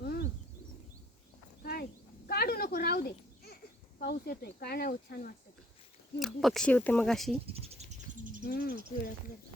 काय काढू नको, राहू दे. पाऊस येतोय, काय नाही होत, छान वाटतं ते. पक्षी होते मग अशी. पिवळ्या कलर.